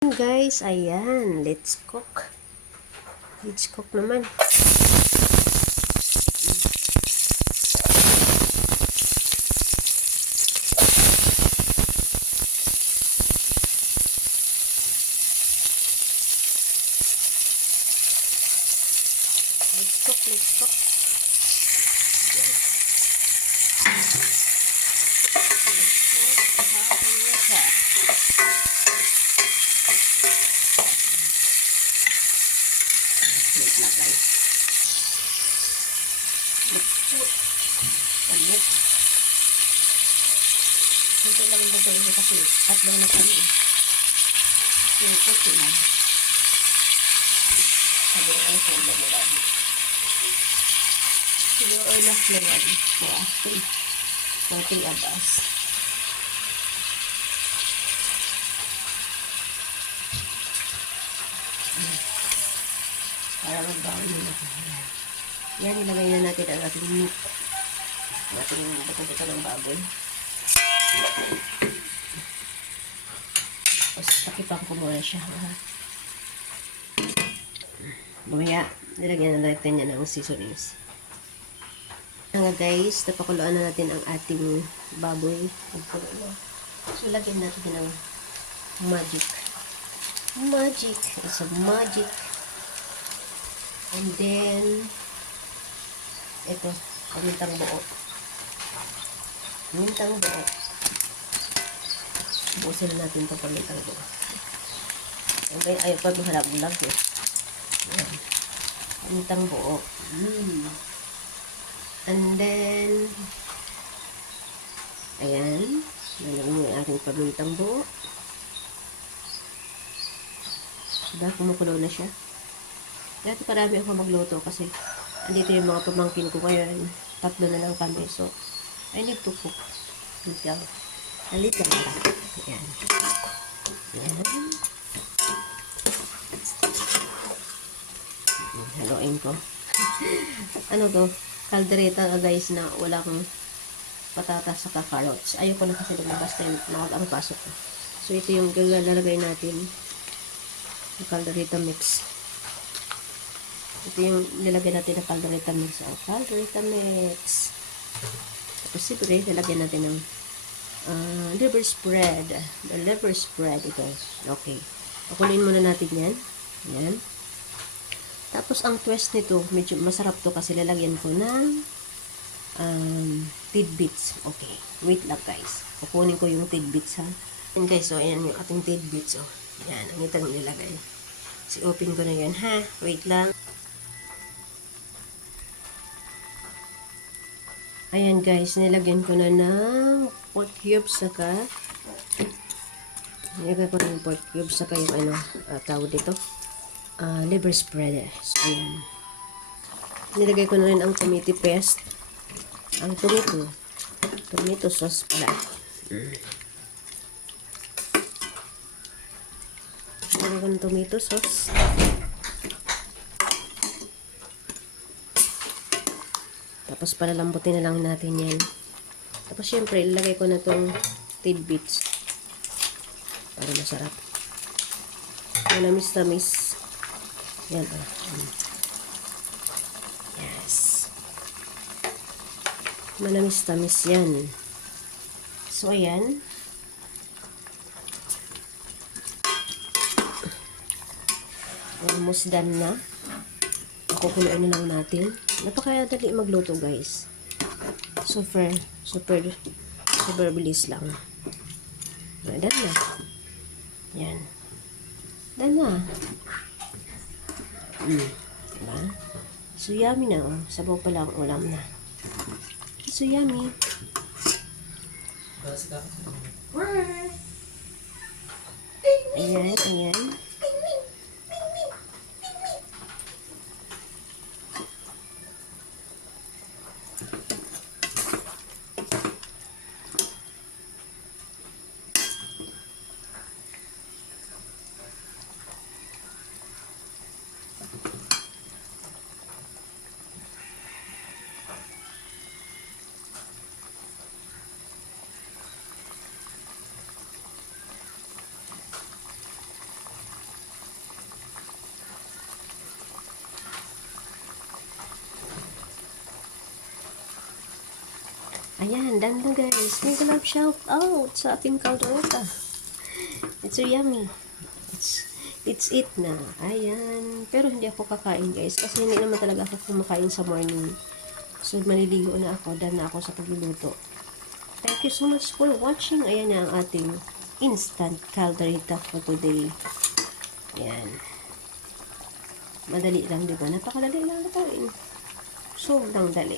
Guys, ayan, let's cook. Let's cook naman. Let's cook, let's cook. Wait na guys. Let's cook. Palit. Ito lang yung bato ito kasi tatlo na kami. Cook lang. Sabi ko ano sa ulam mo lang. Siguro oil of lemon. Konting abas. Para mag-bawal nila. Yan, ilagay na natin ang ating meat. Ang ating bato-bato ng baboy. Tapos takipan ko muna siya. Mamaya, nilagyan na natin yan ng seasonings. Nga guys, napakuluan na natin ang ating baboy. So, lagyan natin ng magic. Magic. It's a magic. And then, ito, pamintang buo. Pamintang buo. Buusin na natin ito pamintang buo. Okay, ayaw pa mahalap-halap eh. Ayan. Pamintang buo. And then, ayan. Nalagyan mo yung aking pamintang buo. Diba, kumukulo na siya. Dati parami ako magluto kasi andito yung mga pamangkin ko ngayon. Tatlo na lang kami. So, I need to cook. Little. A little. Ayan. Ayan. Haluin ko. Ano to? Caldereta guys na wala akong patatas saka carrots. Ayoko na kasi lumabas na ang pasok ko. So, ito yung lalagay natin. Yung caldereta mix. Ito yung nilagyan natin ng caldereta mix. Caldereta mix. Tapos siyempre, nilagyan natin ng liver spread. The liver spread ito. Okay. Pakuloyin muna natin yan. Yan. Tapos, ang twist nito, medyo masarap to kasi lalagyan ko ng tidbits. Okay. Wait lang guys. Kukunin ko yung tidbits ha. Yan guys, so ayan yung ating tidbits. Oh. Yan, ang itang nilagay. So, open ko na yan ha. Wait lang. Ayan guys, nilagyan ko na ng pork cubes saka nilagyan ko na ng pork cubes saka yung ano, tawag dito. Liver spread. So, ayan. Nilagay ko na rin ang tomato paste. Ang tomato sauce pala. Nilagay ko ng tomato sauce. Tapos palalambutin na lang natin yan. Tapos syempre, ilagay ko na itong tidbits. Para masarap. Manamis-tamis. Yan o. Yes. Manamis-tamis yan. So, ayan. Almost done na. Kukuloyin na lang natin. Napakadali magluto guys. Super bilis lang. Done na. Yan. Done na. Diba? So yummy na oh. Sabaw pa lang ulam na. So yummy. Ayan, ayan. Ayan, done na guys. Make a love shout out sa ating caldereta. It's so yummy. It's it na. Ayan. Pero hindi ako kakain guys. Kasi hindi naman talaga ako kumakain sa morning. So, maliligo na ako. Done na ako sa pagluluto. Thank you so much for watching. Ayan na ang ating instant caldereta for today. Ayan. Madali lang, di ba? Napakadali lang ito. Sobrang dali.